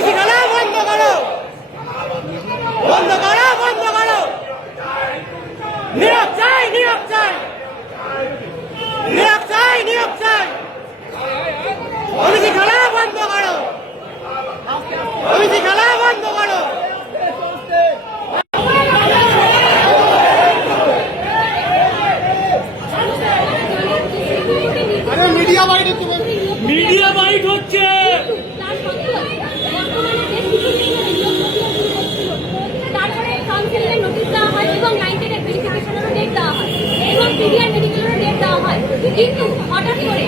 অভিষেক খেলা বন্ধ করো, বন্ধ করো, বন্ধ করো। নিয়োগ চাই, নিয়োগ চাই, নিয়োগ চাই, নিয়োগ চাই। অভিষেক খেলা বন্ধ করো, অভিষেক খেলা বন্ধ করো। মিডিয়া বাইট হচ্ছে। তারপরে কাউন্সিলের নোটিশ দেওয়া হয় এবং 9-এর ভেরিফিকেশনেরও ডেট দেওয়া হয় এবং পিডিআর মেডিকেলেরও ডেট দেওয়া হয়, কিন্তু হঠাৎ করে